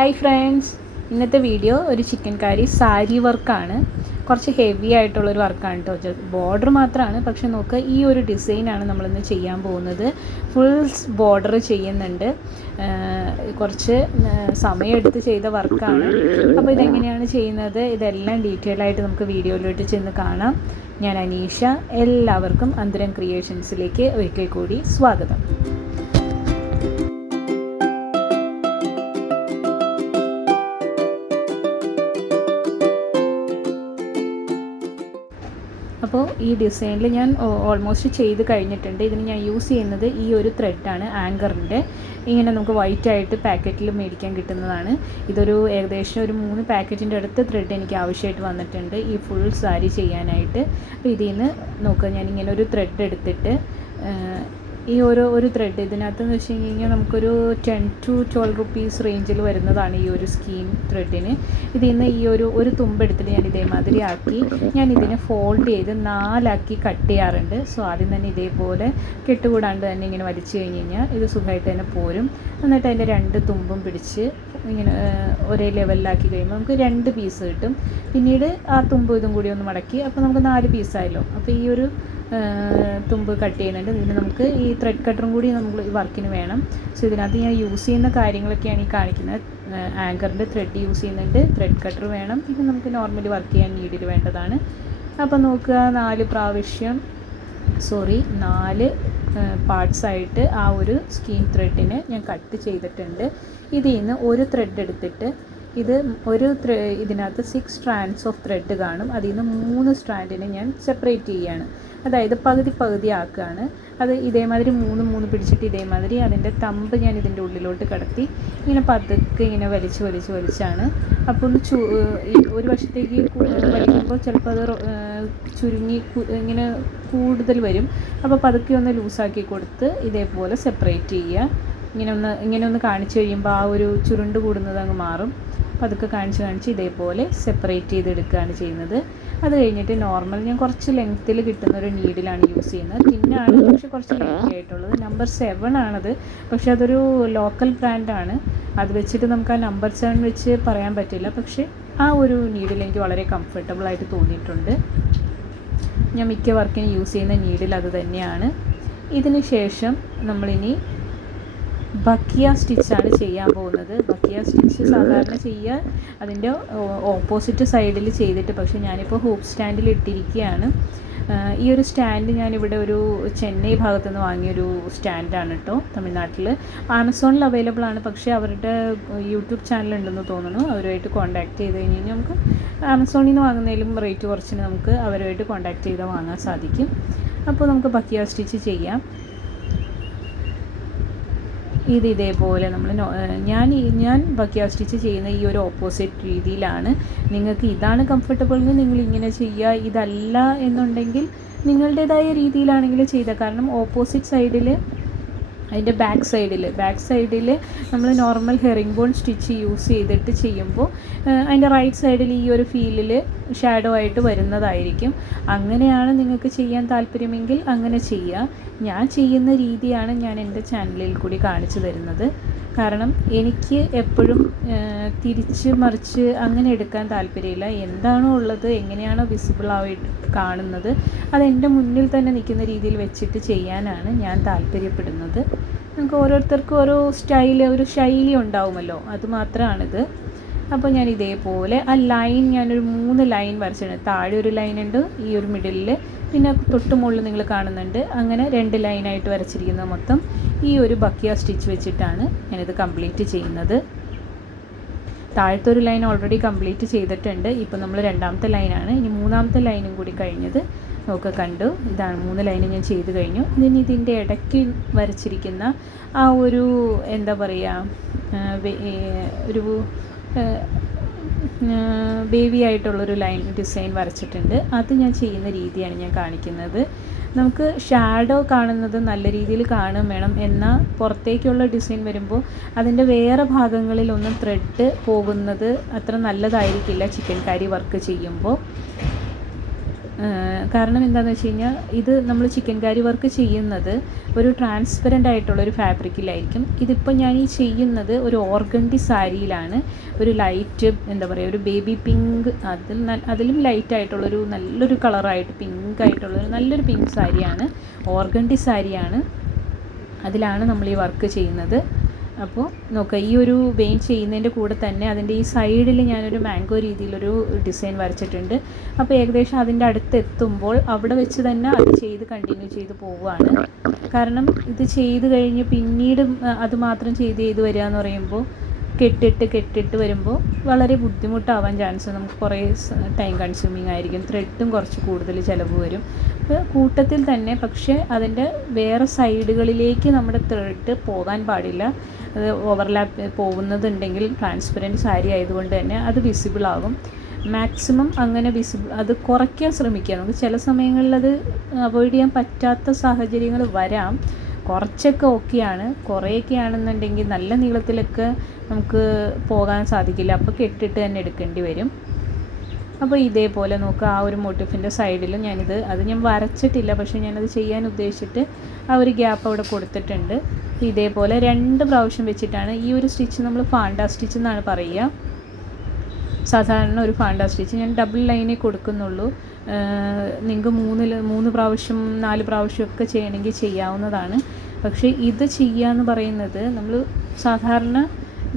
Hi friends, ഇന്നത്തെ video ഒരു chicken കറി സാരി വർക്കാണ്. കുറച്ച് ഹെവി ആയിട്ടുള്ളൊരു വർക്കാണ് കേട്ടോ. ബോർഡർ മാത്രമാണ്, പക്ഷെ നോക്കുക, ഈ ഒരു ഡിസൈനാണ് നമ്മളിന്ന് ചെയ്യാൻ പോകുന്നത്. ഫുൾ ബോർഡർ ചെയ്യുന്നുണ്ട്. കുറച്ച് സമയമെടുത്ത് ചെയ്ത വർക്കാണ്. അപ്പോൾ ഇതെങ്ങനെയാണ് ചെയ്യുന്നത്, ഇതെല്ലാം ഡീറ്റെയിൽ ആയിട്ട് നമുക്ക് വീഡിയോയിലോട്ട് ചെന്ന് കാണാം. ഞാൻ അനീഷ. എല്ലാവർക്കും അന്തരം ക്രിയേഷൻസിലേക്ക് ഒരിക്കൽ കൂടി സ്വാഗതം. അപ്പോൾ ഈ ഡിസൈനിൽ ഞാൻ ഓൾമോസ്റ്റ് ചെയ്ത് കഴിഞ്ഞിട്ടുണ്ട്. ഇതിന് ഞാൻ യൂസ് ചെയ്യുന്നത് ഈ ഒരു ത്രെഡാണ്, ആങ്കറിൻ്റെ. ഇങ്ങനെ നമുക്ക് വൈറ്റായിട്ട് പാക്കറ്റിൽ മേടിക്കാൻ കിട്ടുന്നതാണ്. ഇതൊരു ഏകദേശം ഒരു 3 പാക്കറ്റിൻ്റെ അടുത്ത് ത്രെഡ് എനിക്ക് ആവശ്യമായിട്ട് വന്നിട്ടുണ്ട് ഈ ഫുൾ സാരി ചെയ്യാനായിട്ട്. അപ്പോൾ ഇതിൽ നിന്ന് നോക്കുക, ഞാനിങ്ങനെ ഒരു ത്രെഡ് എടുത്തിട്ട് ഈ ഒരു ത്രെഡ് ഇതിനകത്തെന്ന് വെച്ച് കഴിഞ്ഞാൽ നമുക്കൊരു 10 to 12 റുപ്പീസ് റേഞ്ചിൽ വരുന്നതാണ് ഈ ഒരു സ്കീം ത്രെഡിന്. ഇതിൽ നിന്ന് ഈ ഒരു തുമ്പെടുത്തിട്ട് ഞാൻ ഇതേമാതിരി ആക്കി ഇതിനെ ഫോൾഡ് ചെയ്ത് 4 കട്ട് ചെയ്യാറുണ്ട്. സോ ആദ്യം തന്നെ ഇതേപോലെ കെട്ടുകൂടാണ്ട് തന്നെ ഇങ്ങനെ വലിച്ചു കഴിഞ്ഞ് കഴിഞ്ഞാൽ ഇത് സുഖമായിട്ട് തന്നെ പോരും. എന്നിട്ട് അതിൻ്റെ 2 തുമ്പും പിടിച്ച് ഇങ്ങനെ ഒരേ ലെവലിലാക്കി കഴിയുമ്പോൾ നമുക്ക് 2 പീസ് കിട്ടും. പിന്നീട് ആ തുമ്പും ഇതും കൂടി ഒന്ന് മടക്കി, അപ്പോൾ നമുക്ക് 4 പീസായല്ലോ. അപ്പോൾ ഈ ഒരു തുമ്പ് കട്ട് ചെയ്യുന്നുണ്ട്. ഇതിന് നമുക്ക് ഈ ത്രെഡ് കട്ടറും കൂടി നമുക്ക് ഈ വർക്കിന് വേണം. സോ ഇതിനകത്ത് ഞാൻ യൂസ് ചെയ്യുന്ന കാര്യങ്ങളൊക്കെയാണ് ഈ കാണിക്കുന്നത്. ആങ്കറിൻ്റെ ത്രെഡ് യൂസ് ചെയ്യുന്നുണ്ട്, ത്രെഡ് കട്ടർ വേണം, പിന്നെ നമുക്ക് നോർമലി വർക്ക് ചെയ്യാൻ നീഡിൽ വേണ്ടതാണ്. അപ്പോൾ നോക്കുക, 4 പാർട്സായിട്ട് ആ ഒരു സ്കീം ത്രെഡിനെ ഞാൻ കട്ട് ചെയ്തിട്ടുണ്ട്. ഇതിൽ നിന്ന് ഒരു ത്രെഡ് എടുത്തിട്ട് ഇതിനകത്ത് 6 സ്ട്രാൻഡ്സ് ഓഫ് ത്രെഡ് കാണും. അതിൽ നിന്ന് 3 സ്ട്രാൻഡിനെ ഞാൻ സെപ്പറേറ്റ് ചെയ്യുകയാണ്. അതായത് പകുതി ആക്കുകയാണ്. അത് ഇതേമാതിരി 3 പിടിച്ചിട്ട് ഇതേമാതിരി അതിൻ്റെ തമ്പ് ഞാൻ ഇതിൻ്റെ ഉള്ളിലോട്ട് കടത്തി ഇങ്ങനെ പതുക്കെ ഇങ്ങനെ വലിച്ചാണ്. അപ്പോൾ ഒരു വശത്തേക്ക് വലിക്കുമ്പോൾ ചിലപ്പോൾ അത് ചുരുങ്ങി ഇങ്ങനെ കൂടുതൽ വരും. അപ്പോൾ പതുക്കെ ഒന്ന് ലൂസാക്കി കൊടുത്ത് ഇതേപോലെ സെപ്പറേറ്റ് ചെയ്യുക. ഇങ്ങനെ ഒന്ന് കാണിച്ചു കഴിയുമ്പോൾ ആ ഒരു ചുരുണ്ട് കൂടുന്നത് അങ്ങ് മാറും. പതുക്കെ കാണിച്ച് ഇതേപോലെ സെപ്പറേറ്റ് ചെയ്തെടുക്കുകയാണ് ചെയ്യുന്നത്. അത് കഴിഞ്ഞിട്ട് നോർമൽ ഞാൻ കുറച്ച് ലെങ്ത്തിൽ കിട്ടുന്ന ഒരു നീഡിലാണ് യൂസ് ചെയ്യുന്നത്. തിന്നാണ്, പക്ഷെ കുറച്ച് ലെങ്തി ആയിട്ടുള്ളത്. നമ്പർ 7 ആണത്, പക്ഷെ അതൊരു ലോക്കൽ ബ്രാൻഡാണ്. അത് വെച്ചിട്ട് നമുക്ക് ആ നമ്പർ 7 വെച്ച് പറയാൻ പറ്റില്ല. പക്ഷേ ആ ഒരു നീഡിൽ എനിക്ക് വളരെ കംഫർട്ടബിളായിട്ട് തോന്നിയിട്ടുണ്ട്. ഞാൻ മിക്ക വർക്കിന് യൂസ് ചെയ്യുന്ന നീഡിൽ അത് തന്നെയാണ്. ഇതിന് ശേഷം നമ്മളിനി ബക്കിയ സ്റ്റിച്ചാണ് ചെയ്യാൻ പോകുന്നത്. ബക്കിയ സ്റ്റിച്ച് സാധാരണ ചെയ്യുക അതിൻ്റെ ഓപ്പോസിറ്റ് സൈഡിൽ ചെയ്തിട്ട്, പക്ഷേ ഞാനിപ്പോൾ ഹൂപ്പ് സ്റ്റാൻഡിൽ ഇട്ടിരിക്കുകയാണ്. ഈ ഒരു സ്റ്റാൻഡ് ഞാനിവിടെ ഒരു ചെന്നൈ ഭാഗത്തുനിന്ന് വാങ്ങിയൊരു സ്റ്റാൻഡാണ് കേട്ടോ, തമിഴ്നാട്ടിൽ. ആമസോണിൽ അവൈലബിൾ ആണ്, പക്ഷേ അവരുടെ യൂട്യൂബ് ചാനലുണ്ടെന്ന് തോന്നുന്നു. അവരുമായിട്ട് കോൺടാക്ട് ചെയ്ത് കഴിഞ്ഞ് കഴിഞ്ഞാൽ നമുക്ക് ആമസോണിൽ നിന്ന് വാങ്ങുന്നതിലും റേറ്റ് കുറച്ചിന് നമുക്ക് അവരുമായിട്ട് കോൺടാക്ട് ചെയ്താൽ വാങ്ങാൻ സാധിക്കും. അപ്പോൾ നമുക്ക് ബക്കിയ സ്റ്റിച്ച് ചെയ്യാം. ഇതേപോലെ ഞാൻ ബക്കിയ സ്റ്റിച്ച് ചെയ്യുന്ന ഈ ഒരു ഓപ്പോസിറ്റ് രീതിയിലാണ്. നിങ്ങൾക്ക് ഇതാണ് കംഫർട്ടബിൾ എന്ന് നിങ്ങൾ ഇങ്ങനെ ചെയ്യുക. ഇതല്ല എന്നുണ്ടെങ്കിൽ നിങ്ങളുടേതായ രീതിയിലാണെങ്കിൽ ചെയ്യുക. കാരണം ഓപ്പോസിറ്റ് സൈഡിൽ അതിൻ്റെ ബാക്ക് സൈഡിൽ നമ്മൾ normal herringbone stitch use ചെയ്തിട്ട് ചെയ്യുമ്പോൾ അതിൻ്റെ റൈറ്റ് സൈഡിൽ ഈ ഒരു ഫീലിൽ ഷാഡോ ആയിട്ട് വരുന്നതായിരിക്കും. അങ്ങനെയാണ് നിങ്ങൾക്ക് ചെയ്യാൻ താല്പര്യമെങ്കിൽ അങ്ങനെ ചെയ്യുക. ഞാൻ ചെയ്യുന്ന രീതിയാണ് ഞാൻ എൻ്റെ ചാനലിൽ കൂടി കാണിച്ചു തരുന്നത്. കാരണം എനിക്ക് എപ്പോഴും തിരിച്ച് മറിച്ച് അങ്ങനെ എടുക്കാൻ താല്പര്യമില്ല. എന്താണോ ഉള്ളത്, എങ്ങനെയാണോ വിസിബിളായിട്ട് കാണുന്നത്, അതെൻ്റെ മുന്നിൽ തന്നെ നിൽക്കുന്ന രീതിയിൽ വെച്ചിട്ട് ചെയ്യാനാണ് ഞാൻ താല്പര്യപ്പെടുന്നത്. നമുക്ക് ഓരോരുത്തർക്കും ഓരോ ഒരു ശൈലി ഉണ്ടാവുമല്ലോ, അതുമാത്രമാണിത്. അപ്പോൾ ഞാൻ ഇതേപോലെ ആ ലൈൻ ഞാനൊരു 3 ലൈൻ വരച്ചിട്ടുണ്ട്. താഴെ ഒരു ലൈൻ ഉണ്ട്, ഈ ഒരു മിഡിലിൽ, പിന്നെ തൊട്ട് മുകളിൽ നിങ്ങൾ കാണുന്നുണ്ട്. അങ്ങനെ 2 ലൈനായിട്ട് വരച്ചിരിക്കുന്നത് മൊത്തം ഈ ഒരു ബക്കിയ സ്റ്റിച്ച് വെച്ചിട്ടാണ് ഞാനിത് കംപ്ലീറ്റ് ചെയ്യുന്നത്. താഴത്തെ ഒരു ലൈൻ ഓൾറെഡി കംപ്ലീറ്റ് ചെയ്തിട്ടുണ്ട്. ഇപ്പോൾ നമ്മൾ 2ാമത്തെ ലൈനാണ്. ഇനി 3ാമത്തെ ലൈനും കൂടി കഴിഞ്ഞത് നോക്കുക, കണ്ടു. ഇതാണ് 3 ലൈന് ഞാൻ ചെയ്ത് കഴിഞ്ഞു. ഇതിൻ്റെ ഇടയ്ക്ക് വരച്ചിരിക്കുന്ന ആ ഒരു എന്താ പറയുക, ഒരു ബേബി ആയിട്ടുള്ളൊരു ലൈൻ ഡിസൈൻ വരച്ചിട്ടുണ്ട്. അത് ഞാൻ ചെയ്യുന്ന രീതിയാണ് ഞാൻ കാണിക്കുന്നത്. നമുക്ക് ഷാഡോ കാണുന്നത് നല്ല രീതിയിൽ കാണുകയും വേണം. എന്നാൽ പുറത്തേക്കുള്ള ഡിസൈൻ വരുമ്പോൾ അതിൻ്റെ വേറെ ഭാഗങ്ങളിലൊന്നും ത്രെഡ് പോകുന്നത് അത്ര നല്ലതായിരിക്കില്ല ചിക്കൻ കറി വർക്ക് ചെയ്യുമ്പോൾ. കാരണം എന്താണെന്ന് വെച്ച് കഴിഞ്ഞാൽ ഇത് നമ്മൾ ചിക്കൻ കാരി വർക്ക് ചെയ്യുന്നത് ഒരു ട്രാൻസ്പെറൻ്റ് ആയിട്ടുള്ളൊരു ഫാബ്രിക്കിലായിരിക്കും. ഇതിപ്പോൾ ഞാൻ ഈ ചെയ്യുന്നത് ഒരു ഓർഗൻഡി സാരിയിലാണ്. ഒരു ലൈറ്റ് എന്താ പറയുക, ഒരു ബേബി പിങ്ക്, അതിലും ലൈറ്റായിട്ടുള്ളൊരു നല്ലൊരു കളറായിട്ട് പിങ്ക് ആയിട്ടുള്ളൊരു നല്ലൊരു പിങ്ക് സാരിയാണ്, ഓർഗൻഡി സാരിയാണ്. അതിലാണ് നമ്മൾ ഈ വർക്ക് ചെയ്യുന്നത്. അപ്പോൾ നോക്കുക, ഈ ഒരു വെയിൻ ചെയ്യുന്നതിൻ്റെ കൂടെ തന്നെ അതിൻ്റെ ഈ സൈഡിൽ ഞാനൊരു മാംഗോ രീതിയിലൊരു ഡിസൈൻ വരച്ചിട്ടുണ്ട്. അപ്പോൾ ഏകദേശം അതിൻ്റെ അടുത്ത് എത്തുമ്പോൾ അവിടെ വെച്ച് തന്നെ അത് ചെയ്ത് കണ്ടിന്യൂ ചെയ്ത് പോവുകയാണ്. കാരണം ഇത് ചെയ്ത് കഴിഞ്ഞ് പിന്നീട് അത് മാത്രം ചെയ്ത് വരിക എന്ന് പറയുമ്പോൾ കെട്ടിട്ട് വരുമ്പോൾ വളരെ ബുദ്ധിമുട്ടാവാൻ ചാൻസ്, നമുക്ക് കുറേ ടൈം കൺസ്യൂമിങ് ആയിരിക്കും, ത്രെഡും കുറച്ച് കൂടുതൽ ചിലവ് വരും. അപ്പോൾ കൂട്ടത്തിൽ തന്നെ പക്ഷേ അതിൻ്റെ വേറെ സൈഡുകളിലേക്ക് നമ്മുടെ ത്രെഡ് പോകാൻ പാടില്ല. അത് ഓവർലാപ്പ് പോകുന്നതുണ്ടെങ്കിൽ ട്രാൻസ്പെറൻറ്റ് സാരി ആയതുകൊണ്ട് തന്നെ അത് വിസിബിൾ ആകും. മാക്സിമം അങ്ങനെ അത് കുറയ്ക്കാൻ ശ്രമിക്കുക. നമുക്ക് ചില സമയങ്ങളിൽ അത് അവോയ്ഡ് ചെയ്യാൻ പറ്റാത്ത സാഹചര്യങ്ങൾ വരാം. കുറച്ചൊക്കെ ഓക്കെയാണ്, കുറേയൊക്കെ ആണെന്നുണ്ടെങ്കിൽ നല്ല നീളത്തിലൊക്കെ നമുക്ക് പോകാൻ സാധിക്കില്ല, അപ്പോൾ കെട്ടിട്ട് തന്നെ എടുക്കേണ്ടി വരും. അപ്പോൾ ഇതേപോലെ നോക്കുക, ആ ഒരു മോട്ടിഫിൻ്റെ സൈഡിലും അത് ഞാൻ വരച്ചിട്ടില്ല, പക്ഷേ ഞാനത് ചെയ്യാൻ ഉദ്ദേശിച്ചിട്ട് ആ ഒരു ഗ്യാപ്പ് അവിടെ കൊടുത്തിട്ടുണ്ട്. ഇതേപോലെ 2 പ്രാവശ്യം വെച്ചിട്ടാണ് ഈ ഒരു സ്റ്റിച്ച് നമ്മൾ ഫാണ്ട സ്റ്റിച്ച് എന്നാണ് പറയുക. സാധാരണ ഒരു ഫാണ്ട സ്റ്റിച്ച് ഞാൻ ഡബിൾ ലൈനേ കൊടുക്കുന്നുള്ളൂ. നിങ്ങൾക്ക് 3 പ്രാവശ്യം 4 പ്രാവശ്യമൊക്കെ ചെയ്യണമെങ്കിൽ ചെയ്യാവുന്നതാണ്. പക്ഷേ ഇത് ചെയ്യാന്ന് പറയുന്നത് നമ്മൾ സാധാരണ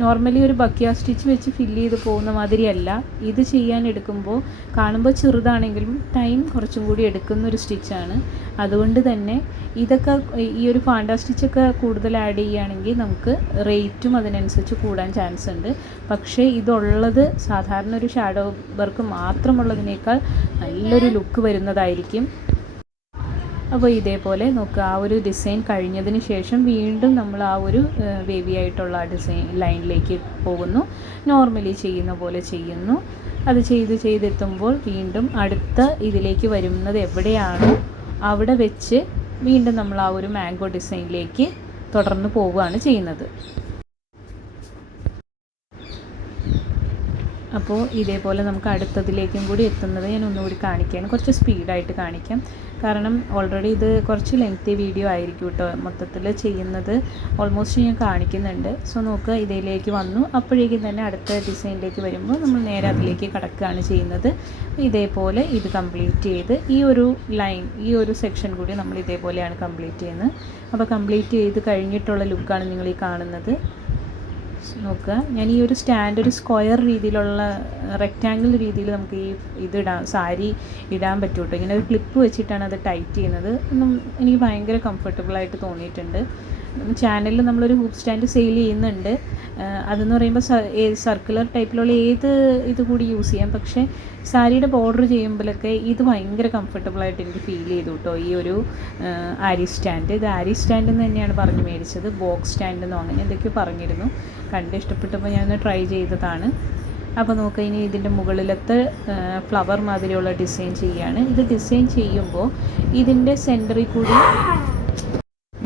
നോർമലി ഒരു ബക്കിയ സ്റ്റിച്ച് വെച്ച് ഫില്ല് ചെയ്ത് പോകുന്ന മാതിരിയല്ല. ഇത് ചെയ്യാൻ എടുക്കുമ്പോൾ കാണുമ്പോൾ ചെറുതാണെങ്കിലും ടൈം കുറച്ചും കൂടി എടുക്കുന്നൊരു സ്റ്റിച്ചാണ്. അതുകൊണ്ട് തന്നെ ഇതൊക്കെ ഈ ഒരു ഫാണ്ട സ്റ്റിച്ചൊക്കെ കൂടുതൽ ആഡ് ചെയ്യുകയാണെങ്കിൽ നമുക്ക് റേറ്റും അതിനനുസരിച്ച് കൂടാൻ ചാൻസ് ഉണ്ട്. പക്ഷേ ഇതുള്ളത് സാധാരണ ഒരു ഷാഡോ വർക്ക് മാത്രമുള്ളതിനേക്കാൾ നല്ലൊരു ലുക്ക് വരുന്നതായിരിക്കും. അപ്പോൾ ഇതേപോലെ നോക്കുക, ആ ഒരു ഡിസൈൻ കഴിഞ്ഞതിന് ശേഷം വീണ്ടും നമ്മൾ ആ ഒരു വേവി ആയിട്ടുള്ള ആ ഡിസൈൻ ലൈനിലേക്ക് പോകുന്നു. നോർമലി ചെയ്യുന്ന പോലെ ചെയ്യുന്നു. അത് ചെയ്തെത്തുമ്പോൾ വീണ്ടും അടുത്ത ഇതിലേക്ക് വരുന്നത് എവിടെയാണോ അവിടെ വെച്ച് വീണ്ടും നമ്മൾ ആ ഒരു മാംഗോ ഡിസൈനിലേക്ക് തുടർന്ന് പോവുകയാണ് ചെയ്യുന്നത്. അപ്പോൾ ഇതേപോലെ നമുക്ക് അടുത്തതിലേക്കും കൂടി എത്തുന്നത് ഞാൻ ഒന്നുകൂടി കാണിക്കുകയാണ്. കുറച്ച് സ്പീഡായിട്ട് കാണിക്കാം, കാരണം ഓൾറെഡി ഇത് കുറച്ച് ലെങ്തി വീഡിയോ ആയിരിക്കും കേട്ടോ. മൊത്തത്തിൽ ചെയ്യുന്നത് ഓൾമോസ്റ്റ് ഞാൻ കാണിക്കുന്നുണ്ട്. സോ നോക്കുക, ഇതിലേക്ക് വന്നു, അപ്പോഴേക്കും തന്നെ അടുത്ത ഡിസൈനിലേക്ക് വരുമ്പോൾ നമ്മൾ നേരെ അതിലേക്ക് കടക്കുകയാണ് ചെയ്യുന്നത്. ഇതേപോലെ ഇത് കംപ്ലീറ്റ് ചെയ്ത് ഈ ഒരു സെക്ഷൻ കൂടി നമ്മൾ ഇതേപോലെയാണ് കംപ്ലീറ്റ് ചെയ്യുന്നത്. അപ്പോൾ കംപ്ലീറ്റ് ചെയ്ത് കഴിഞ്ഞിട്ടുള്ള ലുക്കാണ് നിങ്ങൾ ഈ കാണുന്നത്. നോക്കുക, ഞാൻ ഈ ഒരു സ്റ്റാൻഡ് ഒരു സ്ക്വയർ രീതിയിലുള്ള റെക്റ്റാങ്കിൾ രീതിയിൽ നമുക്ക് സാരി ഇടാൻ പറ്റും കേട്ടോ. ഇങ്ങനെ ഒരു ക്ലിപ്പ് വെച്ചിട്ടാണ് അത് ടൈറ്റ് ചെയ്യുന്നത്. എനിക്ക് ഭയങ്കര കംഫർട്ടബിളായിട്ട് തോന്നിയിട്ടുണ്ട്. ചാനലിൽ നമ്മളൊരു ഹൂപ്പ് സ്റ്റാൻഡ് സെയിൽ ചെയ്യുന്നുണ്ട്. അതെന്ന് പറയുമ്പോൾ സർക്കുലർ ടൈപ്പിലുള്ള ഇത് കൂടി യൂസ് ചെയ്യാം. പക്ഷേ സാരിയുടെ ബോർഡർ ചെയ്യുമ്പോഴൊക്കെ ഇത് ഭയങ്കര കംഫർട്ടബിളായിട്ട് എനിക്ക് ഫീൽ ചെയ്തു കേട്ടോ. ഈ ഒരു ആരി സ്റ്റാൻഡ്, ഇത് ആരി സ്റ്റാൻഡ് എന്ന് തന്നെയാണ് പറഞ്ഞ് മേടിച്ചത്. ബോക്സ് സ്റ്റാൻഡെന്നോ അങ്ങനെ എന്തൊക്കെയോ പറഞ്ഞിരുന്നു. കണ്ട് ഇഷ്ടപ്പെട്ടപ്പോൾ ഞാനൊന്ന് ട്രൈ ചെയ്തതാണ്. അപ്പോൾ നോക്കുക, ഇനി ഇതിൻ്റെ മുകളിലത്തെ ഫ്ലവർ മാതിരിയുള്ള ഡിസൈൻ ചെയ്യുകയാണ്. ഇത് ഡിസൈൻ ചെയ്യുമ്പോൾ ഇതിൻ്റെ സെൻറ്ററിൽ കൂടി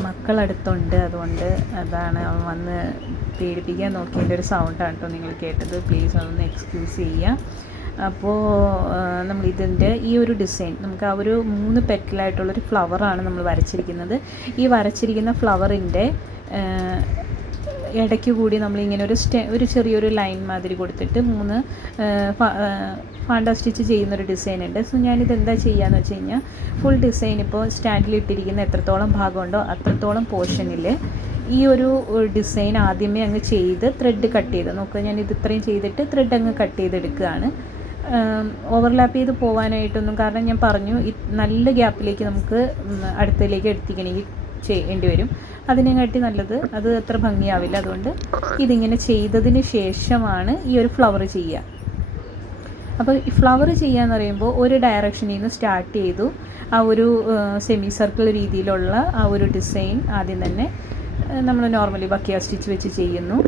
മക്കളടുത്തുണ്ട്, അതുകൊണ്ട് അതാണ് അവൻ വന്ന് പേടിപ്പിക്കാൻ നോക്കിയതിൻ്റെ ഒരു സൗണ്ടാണ് കേട്ടോ നിങ്ങൾ കേട്ടത്. പ്ലീസ് അതൊന്ന് എക്സ്ക്യൂസ് ചെയ്യുക. അപ്പോൾ നമ്മളിതിൻ്റെ ഈ ഒരു ഡിസൈൻ നമുക്ക് ആ ഒരു 3 പെറ്റലായിട്ടുള്ളൊരു ഫ്ലവറാണ് നമ്മൾ വരച്ചിരിക്കുന്നത്. ഈ വരച്ചിരിക്കുന്ന ഫ്ലവറിൻ്റെ ഇടയ്ക്ക് കൂടി നമ്മളിങ്ങനെ ഒരു ചെറിയൊരു ലൈൻ മാതിരി കൊടുത്തിട്ട് 3 ഫാണ്ട സ്റ്റിച്ച് ചെയ്യുന്നൊരു ഡിസൈൻ ഉണ്ട്. സോ ഞാനിത് എന്താ ചെയ്യുകയെന്ന് വെച്ച് കഴിഞ്ഞാൽ ഫുൾ ഡിസൈൻ ഇപ്പോൾ സ്റ്റാൻഡിലിട്ടിരിക്കുന്ന എത്രത്തോളം ഭാഗമുണ്ടോ അത്രത്തോളം പോർഷനിൽ ഈ ഒരു ഡിസൈൻ ആദ്യമേ അങ്ങ് ചെയ്ത് ത്രെഡ് കട്ട് ചെയ്ത് നോക്കുക. ഞാനിത് ഇത്രയും ചെയ്തിട്ട് ത്രെഡ് അങ്ങ് കട്ട് ചെയ്തെടുക്കുകയാണ്. ഓവർലാപ്പ് ചെയ്ത് പോകാനായിട്ടൊന്നും, കാരണം ഞാൻ പറഞ്ഞു നല്ല ഗ്യാപ്പിലേക്ക് നമുക്ക് അടുത്തതിലേക്ക് എടുത്തിക്കണമെങ്കിൽ ചെയ്യേണ്ടി വരും. അതിനെക്കാട്ടി നല്ലത് അത് അത്ര ഭംഗിയാവില്ല. അതുകൊണ്ട് ഇതിങ്ങനെ ചെയ്തതിന് ശേഷമാണ് ഈ ഒരു ഫ്ലവർ ചെയ്യുക. അപ്പോൾ ഈ ഫ്ലവർ ചെയ്യാന്ന് പറയുമ്പോൾ ഒരു ഡയറക്ഷനിൽ നിന്ന് സ്റ്റാർട്ട് ചെയ്തു ആ ഒരു സെമി സർക്കിൾ രീതിയിലുള്ള ആ ഒരു ഡിസൈൻ ആദ്യം തന്നെ നമ്മൾ നോർമലി ബക്കിയ സ്റ്റിച്ച് വെച്ച് ചെയ്യുന്നു.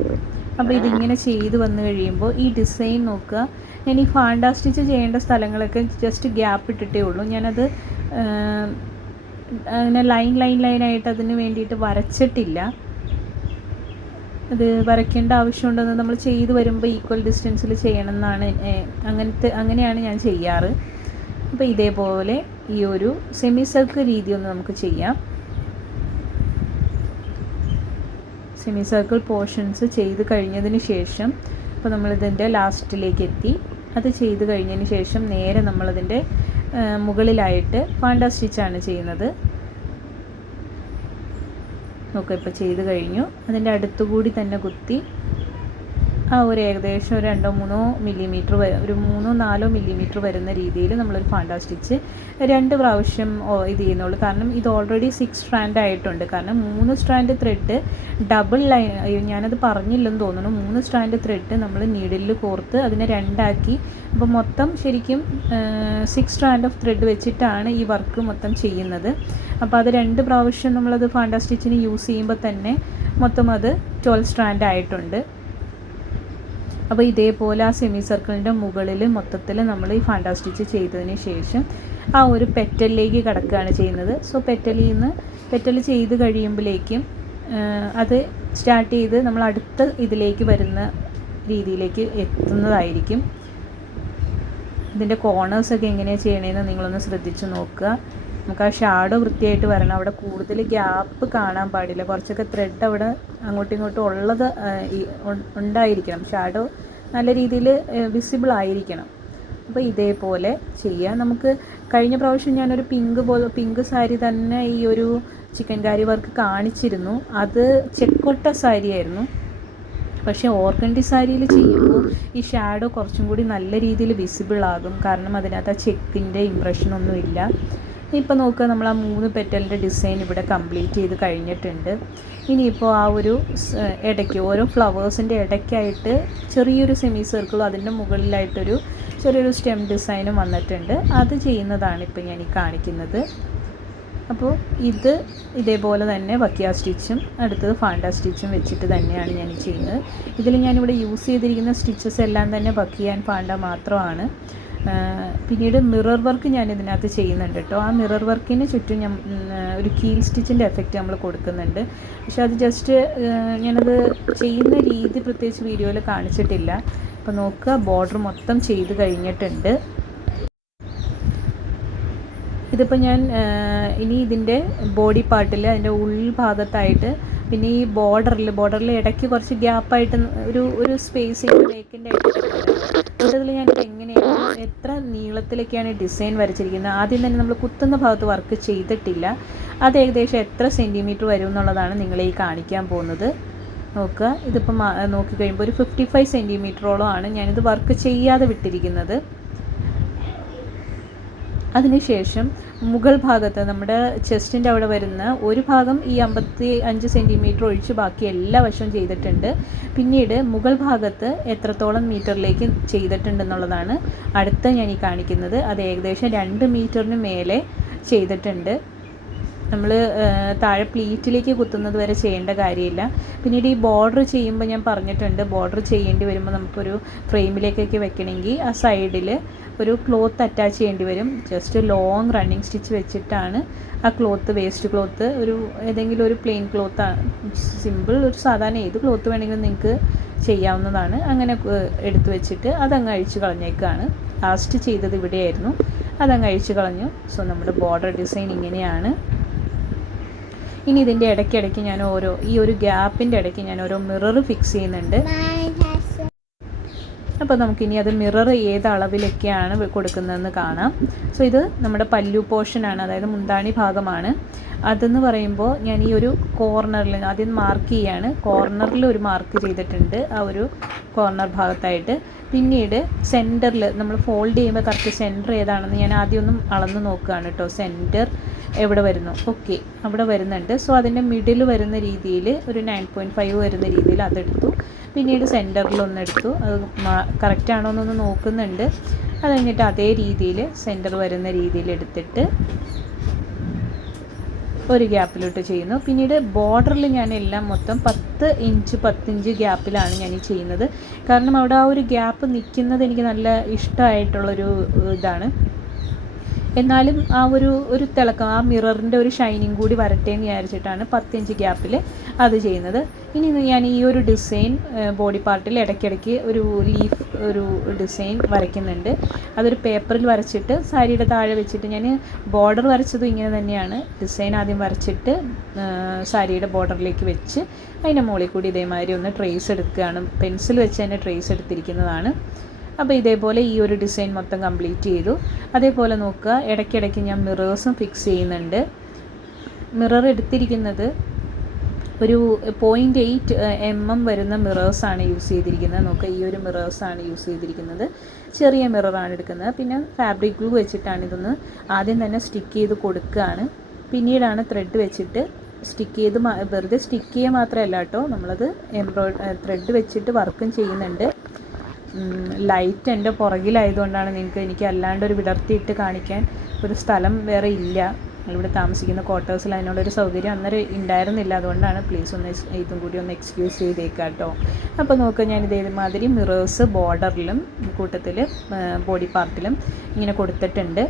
അപ്പോൾ ഇതിങ്ങനെ ചെയ്ത് വന്നു കഴിയുമ്പോൾ ഈ ഡിസൈൻ നോക്കുക. ഞാൻ ഈ ഫാണ്ട സ്റ്റിച്ച് ചെയ്യേണ്ട സ്ഥലങ്ങളൊക്കെ ജസ്റ്റ് ഗ്യാപ്പ് ഇട്ടിട്ടേ ഉള്ളൂ. ഞാനത് അങ്ങനെ ലൈനായിട്ട് അതിന് വേണ്ടിയിട്ട് വരച്ചിട്ടില്ല. അത് വരയ്ക്കേണ്ട ആവശ്യമുണ്ടെന്ന് നമ്മൾ ചെയ്ത് വരുമ്പോൾ ഈക്വൽ ഡിസ്റ്റൻസിൽ ചെയ്യണം എന്നാണ് അങ്ങനെയാണ് ഞാൻ ചെയ്യാറ്. അപ്പോൾ ഇതേപോലെ ഈ ഒരു സെമി സർക്കിൾ രീതി ഒന്ന് നമുക്ക് ചെയ്യാം. സെമി സർക്കിൾ പോർഷൻസ് ചെയ്ത് കഴിഞ്ഞതിന് ശേഷം ഇപ്പോൾ നമ്മളിതിൻ്റെ ലാസ്റ്റിലേക്ക് എത്തി. അത് ചെയ്ത് കഴിഞ്ഞതിന് ശേഷം നേരെ നമ്മളതിൻ്റെ മുകളിലായിട്ട് പാണ്ട സ്റ്റിച്ചാണ് ചെയ്യുന്നത്. നോക്കുക, ഇപ്പോൾ ചെയ്ത് കഴിഞ്ഞു. അതിൻ്റെ അടുത്തുകൂടി തന്നെ കുത്തി ആ ഒരു ഏകദേശം ഒരു 2-3 മില്ലിമീറ്റർ ഒരു 3-4 മില്ലിമീറ്റർ വരുന്ന രീതിയിൽ നമ്മളൊരു പാണ്ട സ്റ്റിച്ച് 2 പ്രാവശ്യം ഇത് ചെയ്യുന്നുള്ളൂ. കാരണം ഇത് ഓൾറെഡി 6 സ്ട്രാൻഡ് ആയിട്ടുണ്ട്. കാരണം 3 സ്ട്രാൻഡ് ത്രെഡ് ഡബിൾ ലൈൻ, ഞാനത് പറഞ്ഞില്ലെന്ന് തോന്നുന്നു, 3 സ്ട്രാൻഡ് ത്രെഡ് നമ്മൾ നീഡിലിൽ കോർത്ത് അതിനെ 2 ആക്കി. അപ്പോൾ മൊത്തം ശരിക്കും 6 സ്ട്രാൻഡ് ഓഫ് ത്രെഡ് വെച്ചിട്ടാണ് ഈ വർക്ക് മൊത്തം ചെയ്യുന്നത്. അപ്പോൾ അത് 2 പ്രാവശ്യം നമ്മളത് പാണ്ട സ്റ്റിച്ചിന് യൂസ് ചെയ്യുമ്പോൾ തന്നെ മൊത്തം അത് 12 സ്ട്രാൻഡ് ആയിട്ടുണ്ട്. അപ്പോൾ ഇതേപോലെ ആ സെമി സർക്കിളിൻ്റെ മുകളിൽ മൊത്തത്തിൽ നമ്മൾ ഈ പാണ്ട സ്റ്റിച്ച് ചെയ്തതിന് ശേഷം ആ ഒരു പെറ്റലിലേക്ക് കടക്കുകയാണ് ചെയ്യുന്നത്. സോ പെറ്റൽ ചെയ്ത് കഴിയുമ്പോഴേക്കും അത് സ്റ്റാർട്ട് ചെയ്ത് നമ്മൾ അടുത്ത ഇതിലേക്ക് വരുന്ന രീതിയിലേക്ക് എത്തുന്നതായിരിക്കും. ഇതിൻ്റെ കോർണേഴ്സൊക്കെ എങ്ങനെയാണ് ചെയ്യണതെന്ന് നിങ്ങളൊന്ന് ശ്രദ്ധിച്ച് നോക്കുക. നമുക്ക് ആ ഷാഡോ വൃത്തിയായിട്ട് വരണം. അവിടെ കൂടുതൽ ഗ്യാപ്പ് കാണാൻ പാടില്ല. കുറച്ചൊക്കെ ത്രെഡ് അവിടെ അങ്ങോട്ടും ഇങ്ങോട്ടും ഉള്ളത് ഉണ്ടായിരിക്കണം. ഷാഡോ നല്ല രീതിയിൽ വിസിബിൾ ആയിരിക്കണം. അപ്പോൾ ഇതേപോലെ ചെയ്യുക. നമുക്ക് കഴിഞ്ഞ പ്രാവശ്യം ഞാനൊരു പിങ്ക് സാരി തന്നെ ഈ ഒരു ചിക്കൻകാരി വർക്ക് കാണിച്ചിരുന്നു. അത് ചെക്കോട്ട സാരിയായിരുന്നു. പക്ഷേ ഓർഗൻഡി സാരിയിൽ ചെയ്യുമ്പോൾ ഈ ഷാഡോ കുറച്ചും കൂടി നല്ല രീതിയിൽ വിസിബിൾ ആകും. കാരണം അതിനകത്ത് ആ ചെക്കിൻ്റെ ഇമ്പ്രഷനൊന്നുമില്ല. ഇപ്പോൾ നോക്കുക, നമ്മൾ ആ 3 പെറ്റലിൻ്റെ ഡിസൈൻ ഇവിടെ കംപ്ലീറ്റ് ചെയ്ത് കഴിഞ്ഞിട്ടുണ്ട്. ഇനിയിപ്പോൾ ആ ഒരു ഇടയ്ക്ക് ഓരോ ഫ്ലവേഴ്സിൻ്റെ ഇടയ്ക്കായിട്ട് ചെറിയൊരു സെമി സർക്കിളും അതിൻ്റെ മുകളിലായിട്ടൊരു ചെറിയൊരു സ്റ്റെം ഡിസൈനും വന്നിട്ടുണ്ട്. അത് ചെയ്യുന്നതാണ് ഇപ്പോൾ ഞാൻ ഈ കാണിക്കുന്നത്. അപ്പോൾ ഇത് ഇതേപോലെ തന്നെ ബക്കിയ സ്റ്റിച്ചും അടുത്തത് പാണ്ട സ്റ്റിച്ചും വെച്ചിട്ട് തന്നെയാണ് ഞാൻ ചെയ്യുന്നത്. ഇതിൽ ഞാനിവിടെ യൂസ് ചെയ്തിരിക്കുന്ന സ്റ്റിച്ചസ് എല്ലാം തന്നെ ബക്കിയ ആൻഡ് പാണ്ട മാത്രമാണ്. പിന്നീട് മിറർ വർക്ക് ഞാൻ ഇതിനകത്ത് ചെയ്യുന്നുണ്ട് കേട്ടോ. ആ മിറർ വർക്കിന് ചുറ്റും ഞാൻ ഒരു കീൽ സ്റ്റിച്ചിൻ്റെ എഫക്റ്റ് നമ്മൾ കൊടുക്കുന്നുണ്ട്. പക്ഷെ അത് ജസ്റ്റ് ഞാനത് ചെയ്യുന്ന രീതി പ്രത്യേകിച്ച് വീഡിയോയിൽ കാണിച്ചിട്ടില്ല. അപ്പോൾ നോക്കുക, ബോർഡർ മൊത്തം ചെയ്ത് കഴിഞ്ഞിട്ടുണ്ട്. ഇതിപ്പോൾ ഞാൻ ഇനി ഇതിൻ്റെ ബോഡി പാർട്ടിൽ അതിൻ്റെ ഉൾഭാഗത്തായിട്ട് പിന്നെ ഈ ബോർഡറിൽ ഇടയ്ക്ക് കുറച്ച് ഗ്യാപ്പായിട്ട് ഒരു സ്പേസിങ് വേക്കൻ്റ് ആയിട്ട് ഇതിൽ ഞാനിപ്പോൾ എങ്ങനെയാണ് എത്ര നീളത്തിലൊക്കെയാണ് ഡിസൈൻ വരച്ചിരിക്കുന്നത്. ആദ്യം തന്നെ നമ്മൾ കുത്തുന്ന ഭാഗത്ത് വർക്ക് ചെയ്തിട്ടില്ല. അത് ഏകദേശം എത്ര സെൻറ്റിമീറ്റർ വരും എന്നുള്ളതാണ് നിങ്ങളെ ഈ കാണിക്കാൻ പോകുന്നത്. നോക്കുക, ഇതിപ്പോൾ നോക്കിക്കഴിയുമ്പോൾ ഒരു 55 സെൻറ്റിമീറ്ററോളമാണ് ഞാനിത് വർക്ക് ചെയ്യാതെ വിട്ടിരിക്കുന്നത്. അതിനുശേഷം മുകൾ ഭാഗത്ത് നമ്മുടെ ചെസ്റ്റിൻ്റെ അവിടെ വരുന്ന ഒരു ഭാഗം ഈ 55 സെൻറ്റിമീറ്റർ ഒഴിച്ച് ബാക്കി എല്ലാ വശവും ചെയ്തിട്ടുണ്ട്. പിന്നീട് മുകൾ ഭാഗത്ത് എത്രത്തോളം മീറ്ററിലേക്ക് ചെയ്തിട്ടുണ്ടെന്നുള്ളതാണ് അടുത്ത ഞാൻ ഈ കാണിക്കുന്നത്. അത് ഏകദേശം 2 മീറ്ററിന് മേലെ ചെയ്തിട്ടുണ്ട്. നമ്മൾ താഴെ പ്ലീറ്റിലേക്ക് കുത്തുന്നത് വരെ ചെയ്യേണ്ട കാര്യമില്ല. പിന്നീട് ഈ ബോർഡർ ചെയ്യുമ്പോൾ ഞാൻ പറഞ്ഞിട്ടുണ്ട്, ബോർഡർ ചെയ്യേണ്ടി വരുമ്പോൾ നമുക്കൊരു ഫ്രെയിമിലേക്കൊക്കെ വെക്കണമെങ്കിൽ ആ സൈഡിൽ ഒരു ക്ലോത്ത് അറ്റാച്ച് ചെയ്യേണ്ടി വരും. ജസ്റ്റ് ലോങ് റണ്ണിങ് സ്റ്റിച്ച് വെച്ചിട്ടാണ് ആ ക്ലോത്ത്, വേസ്റ്റ് ക്ലോത്ത്, ഏതെങ്കിലും ഒരു പ്ലെയിൻ ക്ലോത്താണ്, സിമ്പിൾ ഒരു സാധാരണ ഏത് ക്ലോത്ത് വേണമെങ്കിലും നിങ്ങൾക്ക് ചെയ്യാവുന്നതാണ്. അങ്ങനെ എടുത്ത് വെച്ചിട്ട് അതങ്ങ് അഴിച്ച് കളഞ്ഞേക്കാണ്. ലാസ്റ്റ് ചെയ്തത് ഇവിടെയായിരുന്നു, അതങ്ങ് അഴിച്ച് കളഞ്ഞു. സോ നമ്മുടെ ബോർഡർ ഡിസൈൻ ഇങ്ങനെയാണ്. ഇനി ഇതിൻ്റെ ഇടയ്ക്കിടയ്ക്ക് ഞാൻ ഈ ഒരു ഗ്യാപ്പിൻ്റെ ഇടയ്ക്ക് ഞാൻ ഓരോ മിറർ ഫിക്സ് ചെയ്യുന്നുണ്ട്. അപ്പോൾ നമുക്കിനി അത് മിറർ ഏത് അളവിലൊക്കെയാണ് കൊടുക്കുന്നതെന്ന് കാണാം. സോ ഇത് നമ്മുടെ പല്ലു പോർഷനാണ്, അതായത് മുന്താണി ഭാഗമാണ്. അതെന്ന് പറയുമ്പോൾ ഞാൻ ഈ ഒരു കോർണറിൽ ആദ്യം മാർക്ക് ചെയ്യാണ്. കോർണറിൽ ഒരു മാർക്ക് ചെയ്തിട്ടുണ്ട്, ആ ഒരു കോർണർ ഭാഗത്തായിട്ട്. പിന്നീട് സെൻറ്ററിൽ നമ്മൾ ഫോൾഡ് ചെയ്യുമ്പോൾ കറക്റ്റ് സെൻറ്റർ ഏതാണെന്ന് ഞാൻ ആദ്യം ഒന്നും അളന്ന് നോക്കുകയാണ് കേട്ടോ. സെൻറ്റർ എവിടെ വരുന്നു, ഓക്കെ അവിടെ വരുന്നുണ്ട്. സോ അതിൻ്റെ മിഡിൽ വരുന്ന രീതിയിൽ ഒരു 9.5 വരുന്ന രീതിയിൽ അതെടുത്തു. പിന്നീട് സെൻറ്ററിലൊന്നെടുത്തു, അത് കറക്റ്റാണോ എന്നൊന്ന് നോക്കുന്നുണ്ട്. അത് കഴിഞ്ഞിട്ട് അതേ രീതിയിൽ സെൻറ്റർ വരുന്ന രീതിയിൽ എടുത്തിട്ട് ഒരു ഗ്യാപ്പിലോട്ട് ചെയ്യുന്നു. പിന്നീട് ബോർഡറിൽ ഞാൻ എല്ലാം മൊത്തം 10 ഇഞ്ച് ഗ്യാപ്പിലാണ് ഞാൻ ഈ ചെയ്യുന്നത്. കാരണം അവിടെ ആ ഒരു ഗ്യാപ്പ് നിൽക്കുന്നത് എനിക്ക് നല്ല ഇഷ്ടമായിട്ടുള്ളൊരു ഇതാണ്. എന്നാലും ആ ഒരു തിളക്കം, ആ മിററിൻ്റെ ഒരു ഷൈനിങ് കൂടി വരട്ടെ എന്ന് വിചാരിച്ചിട്ടാണ് 10 ഇഞ്ച് ഗ്യാപ്പിൽ അത് ചെയ്യുന്നത്. ഇനി ഞാൻ ഈ ഒരു ഡിസൈൻ ബോഡി പാർട്ടിൽ ഇടയ്ക്കിടയ്ക്ക് ഒരു ലീഫ് ഒരു ഡിസൈൻ വരയ്ക്കുന്നുണ്ട്. അതൊരു പേപ്പറിൽ വരച്ചിട്ട് സാരിയുടെ താഴെ വെച്ചിട്ട്, ഞാൻ ബോർഡർ വരച്ചതും ഇങ്ങനെ തന്നെയാണ്. ഡിസൈൻ ആദ്യം വരച്ചിട്ട് സാരിയുടെ ബോർഡറിലേക്ക് വെച്ച് അതിൻ്റെ മുകളിൽ കൂടി ഇതേമാതിരി ഒന്ന് ട്രേസ് എടുക്കുകയാണ്. പെൻസിൽ വെച്ച് തന്നെ ട്രേസ് എടുത്തിരിക്കുന്നതാണ്. അപ്പോൾ ഇതേപോലെ ഈ ഒരു ഡിസൈൻ മൊത്തം കംപ്ലീറ്റ് ചെയ്തു. അതേപോലെ നോക്കുക, ഇടയ്ക്കിടയ്ക്ക് ഞാൻ മിറേഴ്സും ഫിക്സ് ചെയ്യുന്നുണ്ട്. മിറർ എടുത്തിരിക്കുന്നത് ഒരു 0.8 mm വരുന്ന മിറേഴ്സാണ് യൂസ് ചെയ്തിരിക്കുന്നത്. നോക്കുക, ഈ ഒരു മിറേഴ്സാണ് യൂസ് ചെയ്തിരിക്കുന്നത്. ചെറിയ മിററാണ് എടുക്കുന്നത്. പിന്നെ ഫാബ്രിക് ഗ്ലൂ വെച്ചിട്ടാണ് ഇതൊന്ന് ആദ്യം തന്നെ സ്റ്റിക്ക് ചെയ്ത് കൊടുക്കുകയാണ്. പിന്നീടാണ് ത്രെഡ് വെച്ചിട്ട് സ്റ്റിക്ക് ചെയ്ത്, വെറുതെ സ്റ്റിക്ക് ചെയ്യുക മാത്രമല്ല കേട്ടോ, നമ്മളത് ത്രെഡ് വെച്ചിട്ട് വർക്കും ചെയ്യുന്നുണ്ട്. ലൈറ്റ് എൻ്റെ പുറകിലായതുകൊണ്ടാണ് എനിക്ക് അല്ലാണ്ടൊരു വിടർത്തിയിട്ട് കാണിക്കാൻ ഒരു സ്ഥലം വേറെ ഇല്ല. നമ്മളിവിടെ താമസിക്കുന്ന ക്വാർട്ടേഴ്സിൽ അതിനുള്ളൊരു സൗകര്യം അന്നേരം ഉണ്ടായിരുന്നില്ല. അതുകൊണ്ടാണ്. പ്ലീസ് ഒന്ന് ഇതും കൂടി ഒന്ന് എക്സ്ക്യൂസ് ചെയ്തേക്കാം കേട്ടോ. അപ്പോൾ നോക്കുക, ഞാൻ ഇതേമാതിരി മിറേഴ്സ് ബോർഡറിലും കൂട്ടത്തിൽ ബോഡി പാർട്ടിലും ഇങ്ങനെ കൊടുത്തിട്ടുണ്ട്.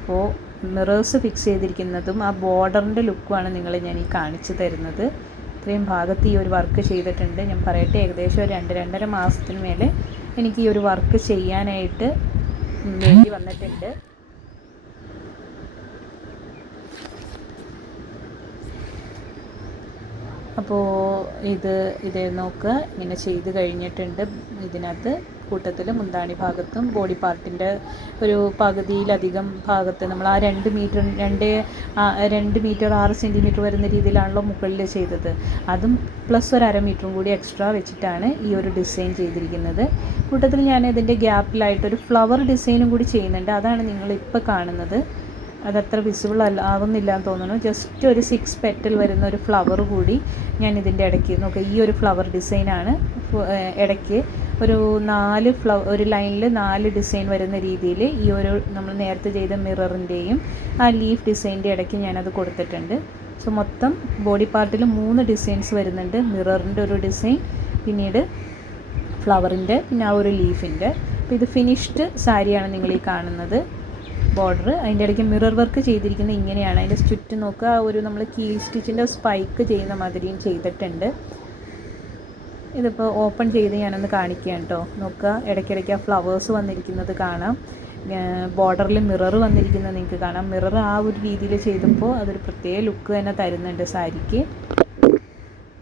അപ്പോൾ മിറേഴ്സ് ഫിക്സ് ചെയ്തിരിക്കുന്നതും ആ ബോർഡറിൻ്റെ ലുക്കുമാണ് ഞാൻ ഈ കാണിച്ചു തരുന്നത്. ഇത്രയും ഭാഗത്ത് ഈ ഒരു വർക്ക് ചെയ്തിട്ടുണ്ട്. ഞാൻ പറയട്ടെ, ഏകദേശം ഒരു 2-2.5 മാസത്തിന് മേലെ എനിക്ക് ഈ ഒരു വർക്ക് ചെയ്യാനായിട്ട് വേണ്ടി വന്നിട്ടുണ്ട്. അപ്പോൾ ഇത് നോക്കുക, ഇങ്ങനെ ചെയ്ത് കഴിഞ്ഞിട്ടുണ്ട്. ഇതിനകത്ത് കൂട്ടത്തിൽ മുന്താണി ഭാഗത്തും ബോഡി പാർട്ടിൻ്റെ ഒരു പകുതിയിലധികം ഭാഗത്ത് നമ്മൾ ആ 2 മീറ്റർ 6 സെൻറ്റിമീറ്റർ വരുന്ന രീതിയിലാണല്ലോ മുകളിൽ ചെയ്തത്. അതും പ്ലസ് ഒരു 1/2 മീറ്ററും കൂടി എക്സ്ട്രാ വെച്ചിട്ടാണ് ഈ ഒരു ഡിസൈൻ ചെയ്തിരിക്കുന്നത്. കൂട്ടത്തിൽ ഞാൻ ഇതിൻ്റെ ഗ്യാപ്പിലായിട്ടൊരു ഫ്ലവർ ഡിസൈനും കൂടി ചെയ്യുന്നുണ്ട്. അതാണ് നിങ്ങളിപ്പോൾ കാണുന്നത്. അതത്ര വിസിബിൾ ആവുന്നില്ല എന്ന് തോന്നുന്നു. ജസ്റ്റ് ഒരു 6 പെറ്റൽ വരുന്ന ഒരു ഫ്ലവർ കൂടി ഞാൻ ഇതിൻ്റെ ഇടയ്ക്ക് നോക്കുക. ഈ ഒരു ഫ്ലവർ ഡിസൈനാണ്. ഇടയ്ക്ക് ഒരു ലൈനിൽ 4 ഡിസൈൻ വരുന്ന രീതിയിൽ ഈ ഒരു നമ്മൾ നേരത്തെ ചെയ്ത മിററിൻ്റെയും ആ ലീഫ് ഡിസൈൻ്റെ ഇടയ്ക്ക് ഞാനത് കൊടുത്തിട്ടുണ്ട്. സോ മൊത്തം ബോഡി പാർട്ടിൽ 3 ഡിസൈൻസ് വരുന്നുണ്ട്. മിററിൻ്റെ ഒരു ഡിസൈൻ, പിന്നീട് ഫ്ലവറിൻ്റെ, പിന്നെ ആ ഒരു ലീഫിൻ്റെ. അപ്പോൾ ഇത് ഫിനിഷ്ഡ് സാരിയാണ് നിങ്ങൾ ഈ കാണുന്നത്. ബോർഡർ അതിൻ്റെ ഇടയ്ക്ക് മിറർ വർക്ക് ചെയ്തിരിക്കുന്നത് ഇങ്ങനെയാണ്. അതിൻ്റെ ചുറ്റും നോക്കുക, ഒരു നമ്മൾ കീൽ സ്റ്റിച്ചിൻ്റെ സ്പൈക്ക് ചെയ്യുന്ന മാതിരിയും ചെയ്തിട്ടുണ്ട്. ഇതിപ്പോൾ ഓപ്പൺ ചെയ്ത് ഞാനൊന്ന് കാണിക്കുകയാണ് കേട്ടോ. നോക്കുക, ഇടയ്ക്കിടയ്ക്ക് ആ ഫ്ലവേഴ്സ് വന്നിരിക്കുന്നത് കാണാം. ബോർഡറിൽ മിറർ വന്നിരിക്കുന്നത് നിങ്ങൾക്ക് കാണാം. മിറർ ആ ഒരു രീതിയിൽ ചെയ്തപ്പോൾ അതൊരു പ്രത്യേക ലുക്ക് തന്നെ തരുന്നുണ്ട് സാരിക്ക്.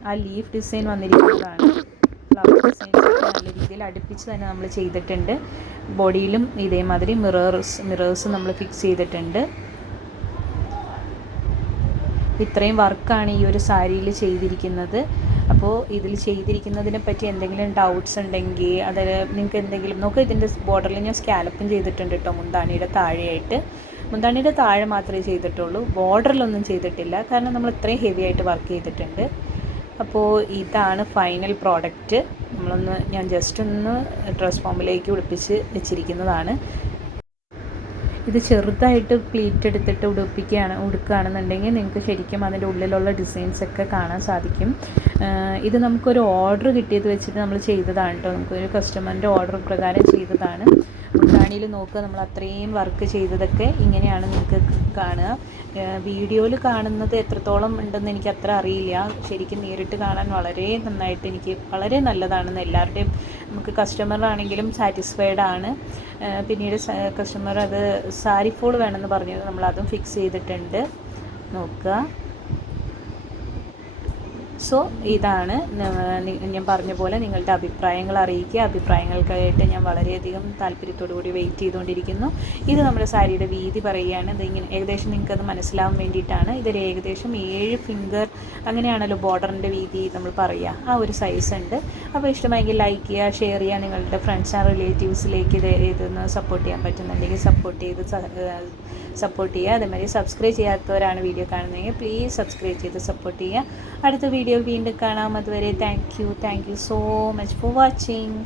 ആ ലീഫ് ഡിസൈൻ വന്നിരിക്കുന്നതാണ്. ഫ്ലവർ ഡിസൈൻസ് നല്ല രീതിയിൽ അടുപ്പിച്ച് തന്നെ നമ്മൾ ചെയ്തിട്ടുണ്ട്. ബോഡിയിലും ഇതേമാതിരി മിറേഴ്സ് നമ്മൾ ഫിക്സ് ചെയ്തിട്ടുണ്ട്. ഇത്രയും വർക്കാണ് ഈ ഒരു സാരിയിൽ ചെയ്തിരിക്കുന്നത്. അപ്പോൾ ഇതിൽ ചെയ്തിരിക്കുന്നതിനെ പറ്റി എന്തെങ്കിലും ഡൗട്ട്സ് ഉണ്ടെങ്കിൽ അത് നിങ്ങൾക്ക് എന്തെങ്കിലും നോക്കുക. ഇതിൻ്റെ ബോർഡറിൽ ഞാൻ സ്കാലപ്പും ചെയ്തിട്ടുണ്ട് കേട്ടോ, മുന്താണിയുടെ താഴെയായിട്ട്. മുന്താണിയുടെ താഴെ മാത്രമേ ചെയ്തിട്ടുള്ളൂ, ബോർഡറിലൊന്നും ചെയ്തിട്ടില്ല. കാരണം നമ്മൾ ഇത്രയും ഹെവി ആയിട്ട് വർക്ക് ചെയ്തിട്ടുണ്ട്. അപ്പോൾ ഇതാണ് ഫൈനൽ പ്രോഡക്റ്റ്. ഞാൻ ജസ്റ്റ് ഒന്ന് ഡ്രസ് ഫോമിലേക്ക് ഉടുപ്പിച്ച് വെച്ചിരിക്കുന്നതാണ്. ഇത് ചെറുതായിട്ട് പ്ലീറ്റ് എടുത്തിട്ട് ഉടുക്കുകയാണെന്നുണ്ടെങ്കിൽ നിങ്ങൾക്ക് ശരിക്കും അതിൻ്റെ ഉള്ളിലുള്ള ഡിസൈൻസൊക്കെ കാണാൻ സാധിക്കും. ഇത് നമുക്കൊരു ഓർഡർ കിട്ടിയത് വെച്ചിട്ട് നമ്മൾ ചെയ്തതാണ് കേട്ടോ. നമുക്കൊരു കസ്റ്റമറിൻ്റെ ഓർഡർ പ്രകാരം ചെയ്തതാണ്. മുന്താണിയിൽ നോക്കുക, നമ്മൾ അത്രയും വർക്ക് ചെയ്തതൊക്കെ ഇങ്ങനെയാണ് നിങ്ങൾക്ക് കാണുക. വീഡിയോയിൽ കാണുന്നത് എത്രത്തോളം ഉണ്ടെന്ന് എനിക്ക് അത്ര അറിയില്ല. ശരിക്കും നേരിട്ട് കാണാൻ വളരെ നല്ലതാണെന്ന് എല്ലാവരുടെയും നമുക്ക് കസ്റ്റമറാണെങ്കിലും സാറ്റിസ്ഫൈഡ് ആണ്. പിന്നീട് കസ്റ്റമർ അത് സാരി ഫോൾ വേണമെന്ന് പറഞ്ഞത് നമ്മളതും ഫിക്സ് ചെയ്തിട്ടുണ്ട്. നോക്കുക. സോ ഇതാണ് ഞാൻ പറഞ്ഞ പോലെ നിങ്ങളുടെ അഭിപ്രായങ്ങൾ അറിയിക്കുക. അഭിപ്രായങ്ങൾക്കായിട്ട് ഞാൻ വളരെയധികം താല്പര്യത്തോടു കൂടി വെയിറ്റ് ചെയ്തുകൊണ്ടിരിക്കുന്നു. ഇത് നമ്മുടെ സാരിയുടെ വീതി പറയുകയാണ്. ഇതിങ്ങനെ ഏകദേശം നിങ്ങൾക്കത് മനസ്സിലാവാൻ വേണ്ടിയിട്ടാണ്. ഇതൊരു ഏകദേശം 7 ഫിംഗർ അങ്ങനെയാണല്ലോ ബോർഡറിൻ്റെ വീതി നമ്മൾ പറയുക. ആ ഒരു സൈസ് ഉണ്ട്. അപ്പോൾ ഇഷ്ടമായെങ്കിൽ ലൈക്ക് ചെയ്യുക, ഷെയർ ചെയ്യുക. നിങ്ങളുടെ ഫ്രണ്ട്സ് ആൻഡ് റിലേറ്റീവ്സിലേക്ക് ഇതൊന്ന് സപ്പോർട്ട് ചെയ്യാൻ പറ്റുന്നുണ്ടെങ്കിൽ സപ്പോർട്ട് ചെയ്യുക. അതേമാതിരി സബ്സ്ക്രൈബ് ചെയ്യാത്തവരാണ് വീഡിയോ കാണുന്നതെങ്കിൽ പ്ലീസ് സബ്സ്ക്രൈബ് ചെയ്ത് സപ്പോർട്ട് ചെയ്യുക. അടുത്ത വീഡിയോ വീണ്ടും കാണാം. അതുവരെ thank you so much for watching.